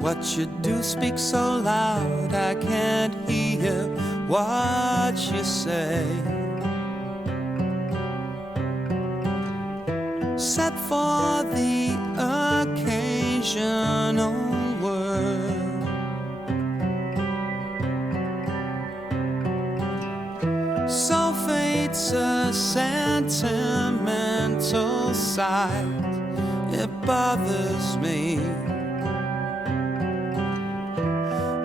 What you do speaks so loud I can't hear what you say. Set for the occasional word, so fate's a sentimental side. It bothers me.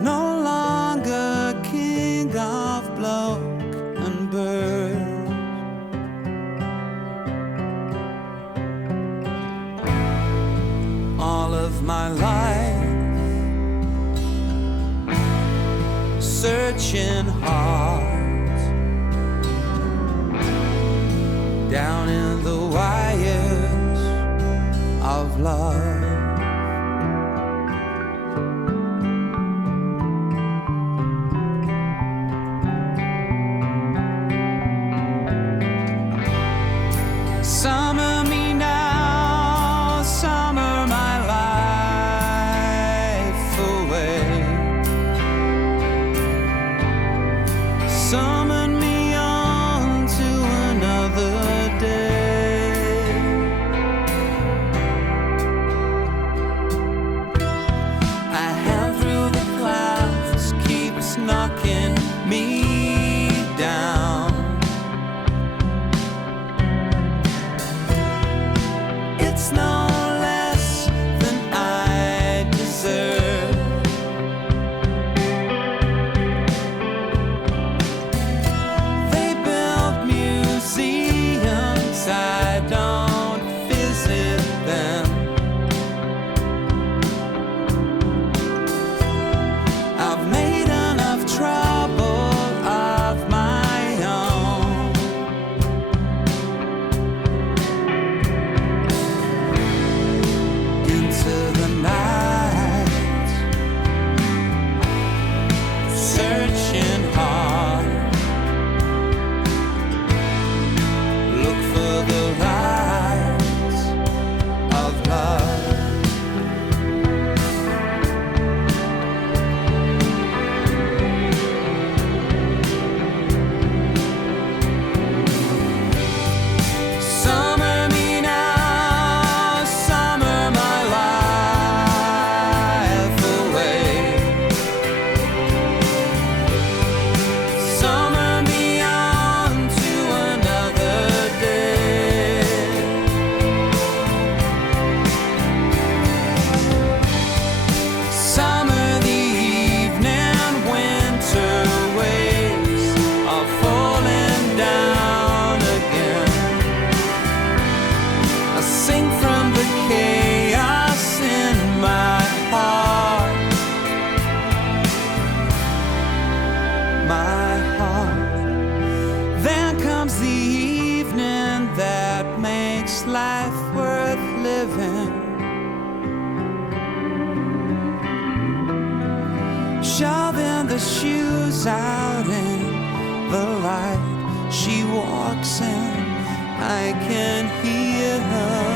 No longer king of bloke and bird. All of my life searching hard down in the wires of love. Summer me now, summer my life away. Summon me on to another day. A hand through the clouds keeps knocking me down. It's no less than I deserve. They build museums, I don't visit them. I've made enough trouble of my own. Into the night, searching hard, look for the light of love. Summer me now, summer my life away. Summer me on to another day. Summer the evening, winter waves are falling down again. I sing from the chaos in my heart, my heart. Then comes the evening that makes life worth living. Shoving the shoes out in the light she walks in, I can hear her